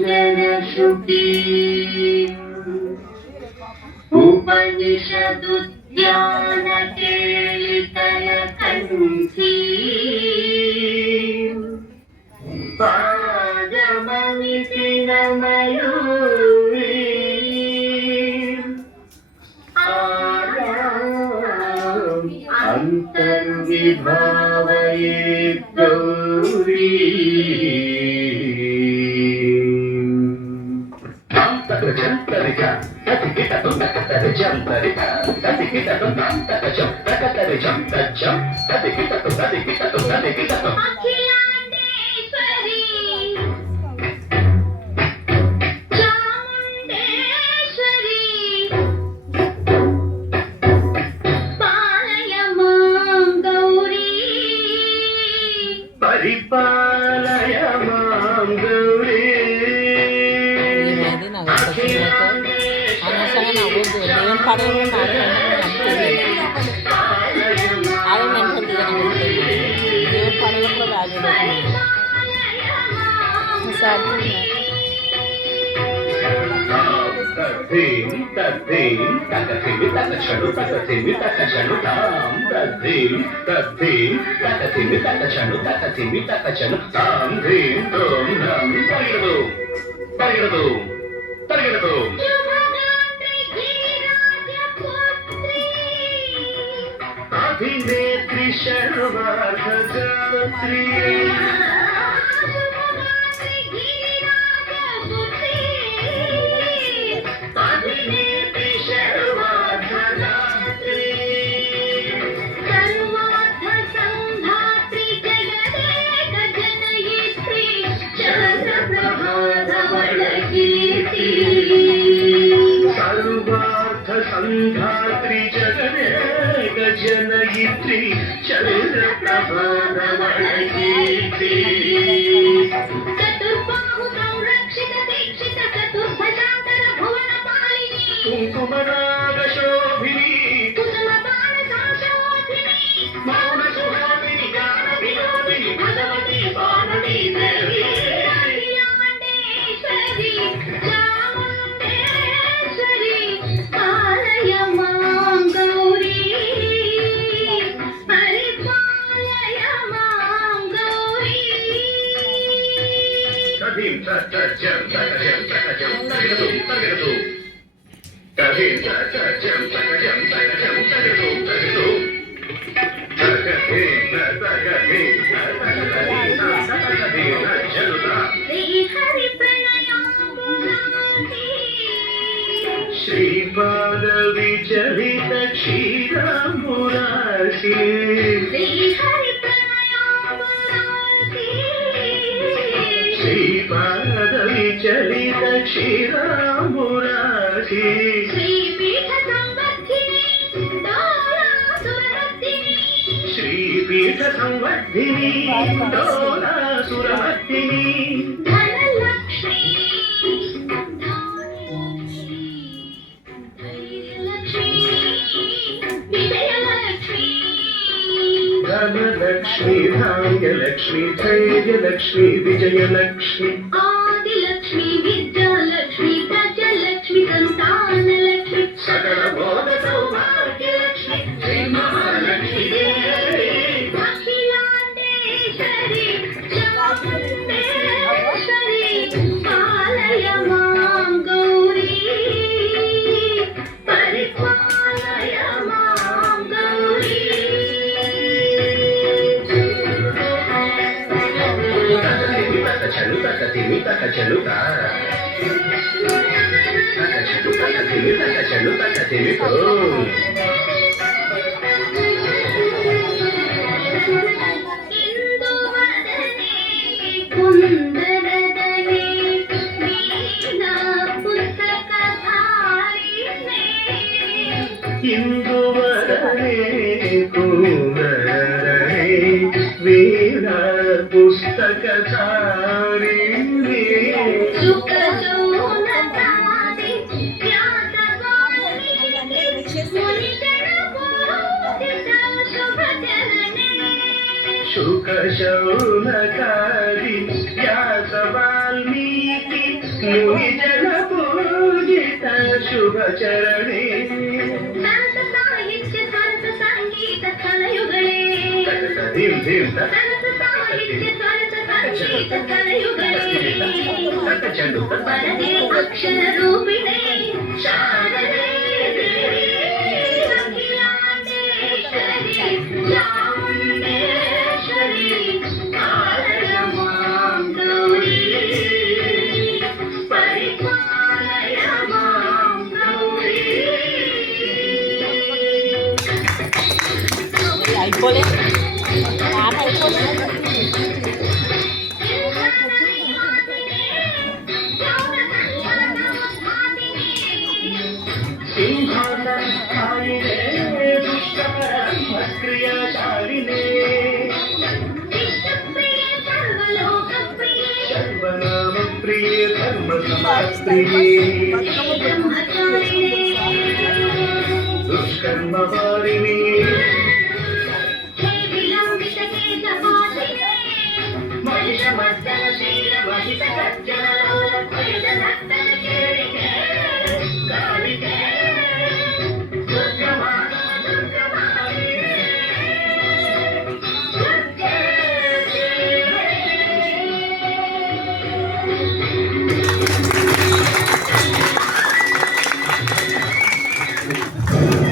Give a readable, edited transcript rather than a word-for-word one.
कारपञ्जनश्रुति उपनिषदुद्यानकेलितलकण्ठी पादममिति नमयूरी अन्तर्विभावये गौरी పరిపాలయ మాం గౌరీ అనవసరంగా నవ్వద్దు దేవుని పడవలు అదే మెంటల్ దేవుని పడవలు కూడా వాల్యూ తద్ధీం తద్ధీం తకథిమి తకచను తకథిమి తకచను తాం తద్ధీం తద్ధీం తకథిమి తకచను తకథిమి తకచను తాం ధీం తోం ధం పరిగెడదు పరిగెడదు పరిగెడదు అభినేత్రి శర్వార్ధగాత్రి సంధాత్రి జగనేక జనయిత్రి చంద్రప్రభానవళకీర్తి చతుర్బాహు సంరక్షిత దీక్షిత చతుర్భుజాంతర భువన పాలిని కుంకుమరాగ శోభిని కుసుమ బాణ సంశోభిని మౌన సుహాసిని గాన వినోదిని భగవతి పార్వతీ దేవి అఖిలాండేశ్వరి చాముండేశ్వరి పాలయ మాం గౌరీ పరిపాలయ మాం గౌరీ కథీం చచ్చం చకజం చకజం తగదు తగదు కథీం చచ్చం చకజం చకజం తగదు తగదు తగదీం తగదీం తగదీం చలుతా శ్రీ హరి ప్రణయామురారి శ్రీపాద విచలిత క్షీరమురాశి శ్రీ హరి ప్రణయామురారి శ్రీపాద విచలిత క్షీరమురాశి శ్రీపీఠ సంవర్ధిని డోలాసురవర్ధిని శ్రీపీఠ సంవర్ధిని డోలాసురవర్ధిని ధనలక్ష్మి ధనలక్ష్మి భాగ్యలక్ష్మి ధైర్యలక్ష్మి విజయలక్ష్మి ఆదిలక్ష్మి విద్యాలక్ష్మి ప్రజలక్ష్మి సంతానలక్ష్మి సకల బోధ సౌభాగ్యలక్ష్మి శ్రీ మహాలక్ష్మి అఖిలాండేశ్వరి చాముండేశ్వరి పాలయ మాం గౌరీ పరిపాలయ మాం గౌరీ తకథిమి తకచను తకథిమి తకచను తకథిమి కుందరదనే వీణా పుస్తకధారిణే ఇందువరనే కుందరదనే వీణా పుస్తకధారిణే సుఖశోణతాది వ్యాసవాణి మునిజన పూజిత శుభచరణే సుఖశోణతాది వ్యాస మునిజన పూజిత శుభచరణే ಸಂತ ಸಾಹಿತ್ಯ ಸ್ವಂತ ಸಂಗೀತ ಕಲಯುಗಳೇ ಧೀಂ ಧೀಂ ಸಂತ ಸಾಹಿತ್ಯ ಸ್ವಂತ ಸಂಗೀತ ಕಲಯುಗಳೇ చెండు ವರದೇ ಅಕ್ಷರ ರೂಪಿಣೆ ಶಾರದೆ ದೇವಿ ಅಖಿಲಾಂಡೇಶ್ವರಿ ಚಾಮುಂಡೇಶ್ವರಿ ಕಾಲಯ ಮಾಂ ಗೌರಿ ಪರಿಪಾಲಯ ಮಾಂ ಗೌರಿ అయిపోలేదు పాట అయిపోలేదు సింహాసనస్థాయినే దుష్టక్రియాశాలినే సర్వనామ ప్రియ ధర్మ సమప్రియ దుష్కర్మ వారిని మహిష మర్దన శీల మహిష గర్జన